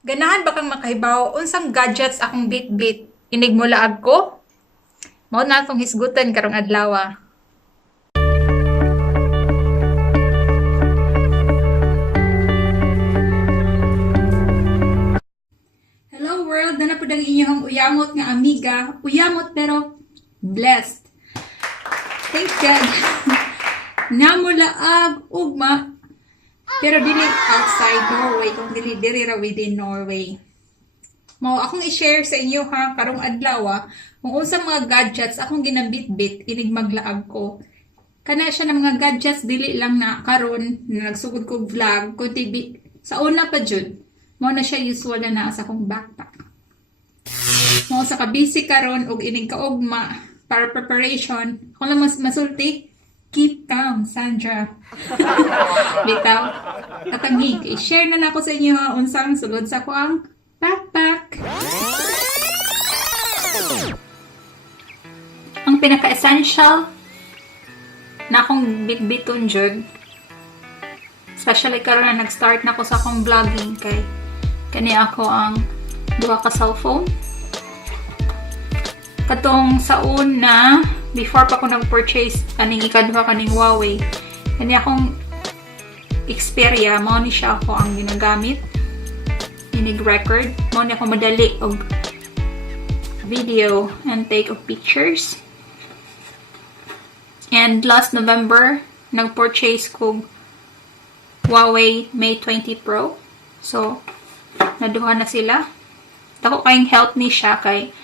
Ganahan ba kang makahibaw unsang gadgets akong bit-bit inig mo laag ko? Mao na akong hisgutan karong adlaw. Hello world, na po ang inyong uyamot nga amiga. Uyamot pero blessed. Thank God. Namulaag ugma pero dili outside Norway, kung dili ra within Norway. Mao akong i-share sa inyo ha karong adlaw kung unsang mga gadgets akong ginabit-bit inig maglaag ko. Kana siya ng mga gadgets dili lang na karon na nagsugod ko vlog kundi sa una pa jud. Mao na siya usual na sa akong backpack. Mao sa kabisi karon og inig kaugma para preparation. Kung lang masulti, keep calm, Sandra. Bitaw. At ang i-share na nako sa inyo unsang sulod sa ko ang backpack. Ang pinaka-essential na akong bit-biton jud, especially karon na nag-start na ako sa akong vlogging kay kani ako ang duha ka cellphone. Katong sa una, before pa ko nag-purchase kaning ikaduha kaning Huawei, kani akong Xperia, mao ni siya ako ang ginagamit. Inig record, mao ni ako madali og video and take of pictures. And last November, nag-purchase ko Huawei Mate 20 Pro. So, naduha na sila. Dako kayong help ni siya kay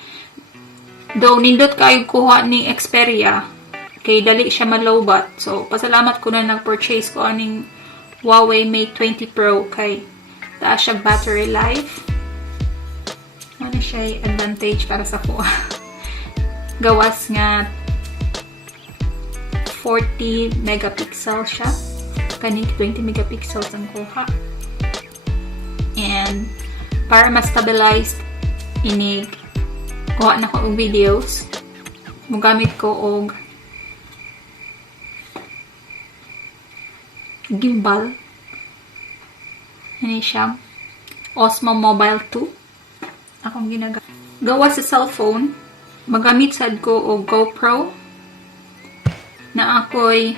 though nindot kayo kuha ni Xperia kay dali siya malowbat. So, pasalamat ko na nag-purchase ko aning Huawei Mate 20 Pro kay taas siya battery life. Ano siya advantage para sa kuha. Gawas nga 40 megapixel siya. Kani 20 megapixels ang kuha. And para ma-stabilize inig kuha na ko og videos, mugamit ko og GIMBAL. Ano siya? OSMO Mobile 2. Akong ginagamit. Gawa sa cellphone, magamit sad ko og GoPro na ako'y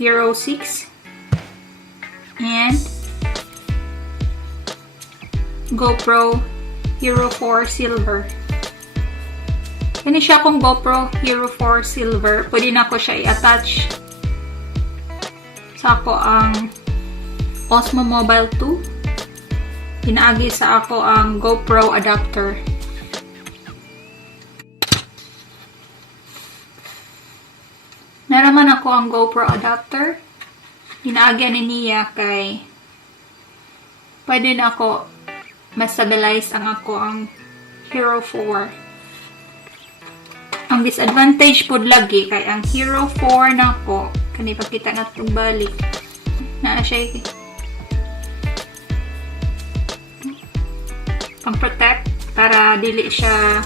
Hero 6 and GoPro Hero 4 Silver. Kani siya kung GoPro Hero 4 Silver. Pwede na ko siya i-attach sa ako ang OSMO Mobile 2. Pinaagi sa ako ang GoPro adapter. Naraman ako ang GoPro adapter. Pinaagi ni niya kay pwede na ako ma-stabilize ang ako ang Hero 4. Ang disadvantage pod lagi kay ang Hero 4 na ako kani pakita na itong balik na siya pang protect para dili siya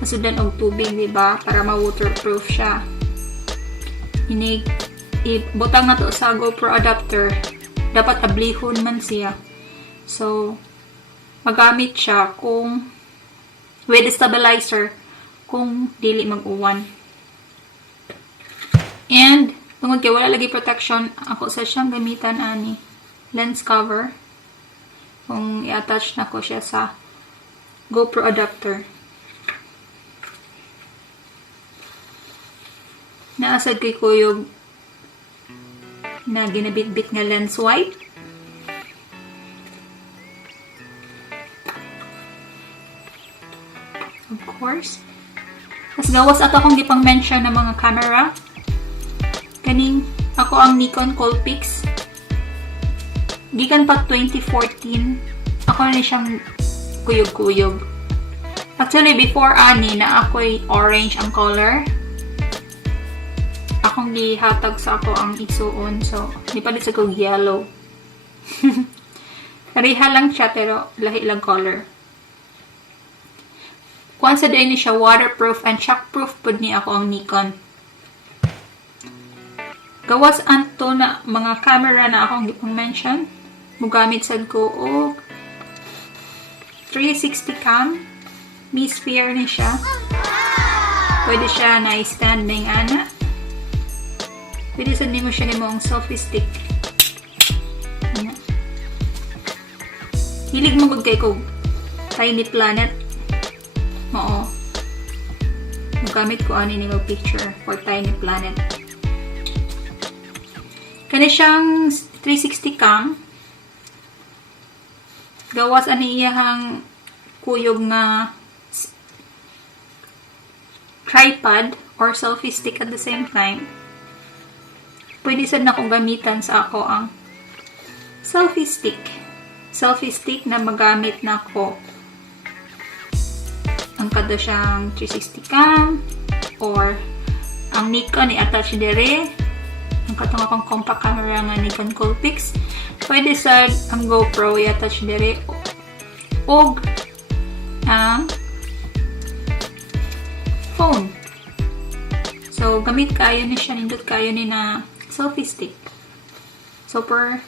masudan og tubig, diba? Para ma-waterproof siya. Inig ibutang na to sa GoPro adapter, dapat ablihon man siya. So magamit siya kung with stabilizer kung dili mag-uwan. And tungod kay wala lagi protection, ako sa siyang gamitan ani lens cover kung i-attach na ko siya sa GoPro adapter. Naasad kay kuyog na ginabit-bit nga lens wipe. Of course. Tapos gawas ato akong gipang mention ng mga camera. Kaning ako ang Nikon COOLPIX. Gikan pa 2014. Ako na siyang kuyog-kuyog. Actually, before ani na ako'y orange ang color. Akong gihatag sa ako ang isuon. So, di pa din sa kong yellow. Riha lang siya pero lahi lang color. Kung sa day ni siya waterproof and shockproof pud ni ako ang Nikon. Gawas anto na mga camera na akong gipang mention. Mugamit sad ko og 360 cam. Mi sphere ni siya. Pwede siya na i-stand na yung ana. Pwede sa nimo siya nimo ang selfie stick. Ano? Hilig mo gud kay ko Tiny Planet. Oo. Magamit ko ani nimo picture for Tiny Planet. Kani siyang 360 cam. Gawas ani iyahang kuyog nga tripod or selfie stick at the same time. Pwede sad na kong gamitan sa ako ang selfie stick. Selfie stick na magamit na ko. Ang kada siyang 360 cam or ang Nikon i-attach dire. Ang katong akong compact camera nga Nikon COOLPIX. Pwede sad ang GoPro i-attach dire. O ang phone. So, gamit kayo ni siya, nindot kayo ni na selfie stick. Super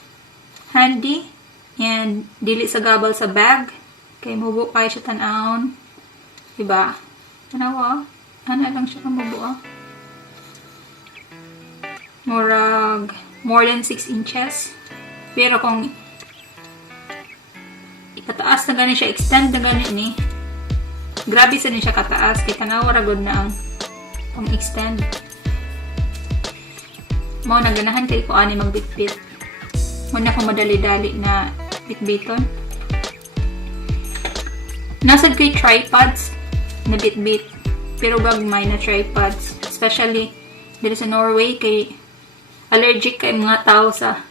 handy and dili sa gabal sa bag. Kay mubo kayo siya tanawon. Diba? Tanawa? Ano lang siya kang mubo more than 6 inches. Pero kung ipataas na gani siya, extend na gani ni, grabe sa niya kataas. Kaya tanawa ragod na ang pang-extend. Mo naganahan kay ko ani magbitbit. Mo na ko madali-dali na bitbiton. Nasad kay tripods na bitbit. Pero gagmay na tripods. Especially dito sa Norway kay allergic kay mga tao sa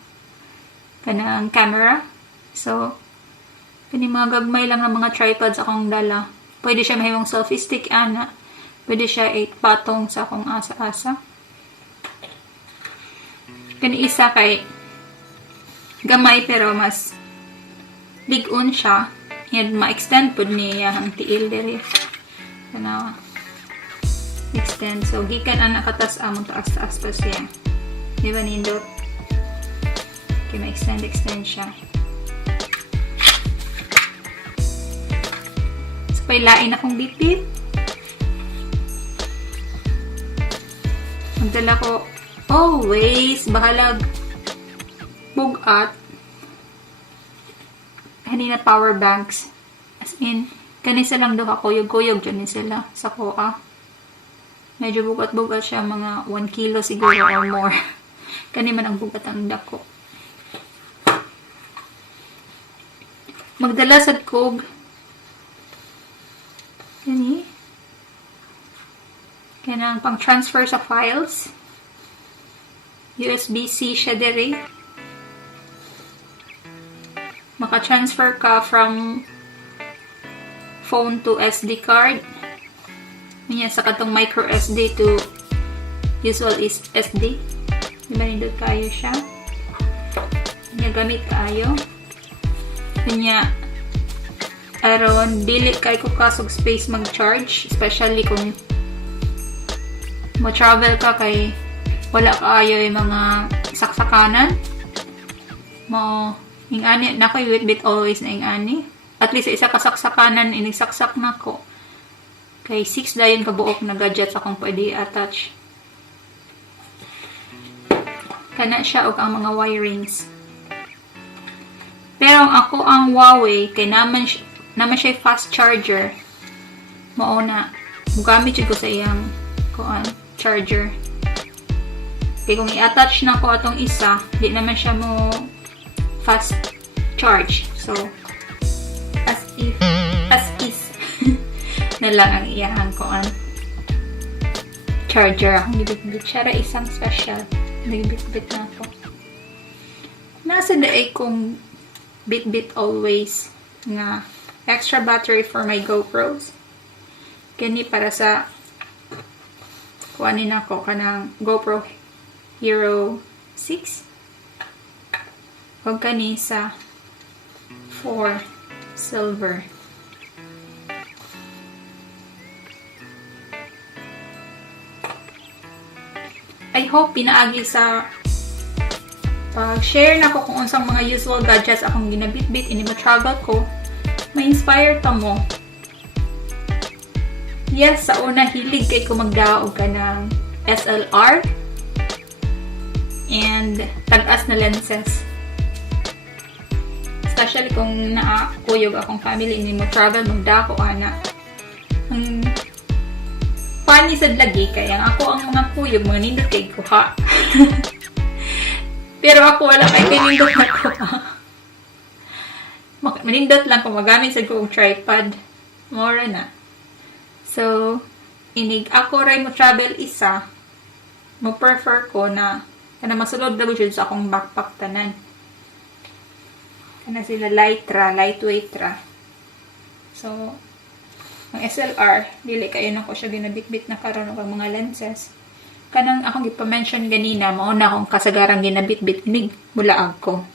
kanang camera. So, kani mga gagmay lang ng mga tripods akong dala. Pwede siya mahimong selfie stick, ana. Pwede siya patong sa akong asa-asa. Kani isa kay gamay pero mas big-on siya. And ma-extend po niya ang tiil diri. Tanawa. Extend. So, gikan ana katas among taas-taas pa siya. Di ba nindot? Okay, ma-extend siya. Pailain akong bitbit. Magdala ko always bahalag bugat kanina power banks. As in, kanisa lang daw kuyog-kuyog dyan sila sa koa. Medyo bugat-bugat siya, mga 1 kilo siguro or more. Kani man ang bugat ang dako. Magdala sad kog Kani. Kanang pang-transfer sa files. USB-C siya diri. Maka-transfer ka from phone to SD card. Niya sa katong micro SD to usual is SD. Diba nindot kayo siya? Niya gamit kayo. Niya aron dili kay ko kasog space mag-charge, especially kung mo-travel ka kay wala kaayo yung mga saksakanan mo ingani na kay bit always na ingani at least isa ka saksakanan inisaksak na ko kay 6 dayon ka buok na gadgets akong pwede attach kana siya og ang mga wirings. Pero ako ang Huawei kay naman siya fast charger. Mao na mugamit ko sa iyang charger. Kaya kung i-attach na ko atong isa, di naman siya mo fast charge. So, as is na lang ang iyahang charger. Akong gibit-bit siya ra isang special. Nagibit-bit na ako. Nasa daay kong bit-bit always nga extra battery for my GoPros. Kani para sa kuanin ako kanang GoPro Hero 6. Huwag kani sa 4 silver. I hope pinaagi sa pag-share na ko kung unsang mga usual gadgets akong ginabit-bit ini travel ko. ma-inspire ka mo. Yes, sa una hilig kay ko magdaog ka ng SLR and tag-as na lenses. Especially kung naakuyog akong family ini mo travel magdako ana. Ang funny sad lagi kaya ako ang mga kuyog mga nindot kay ko ha. Pero ako wala kay nindot na ko ha. Manindot lang kung magamit sa ko tripod. Mora na. So, inig ako ray mo travel isa, mo prefer ko na kana masulod na gud sa akong backpack tanan. Kana sila lightweight ra. So, ang SLR, dili kayo na ko siya ginabitbit na karon og mga lenses. Kanang akong gipa-mention ganina, mao na akong kasagarang ginabitbit inig mulaag ko.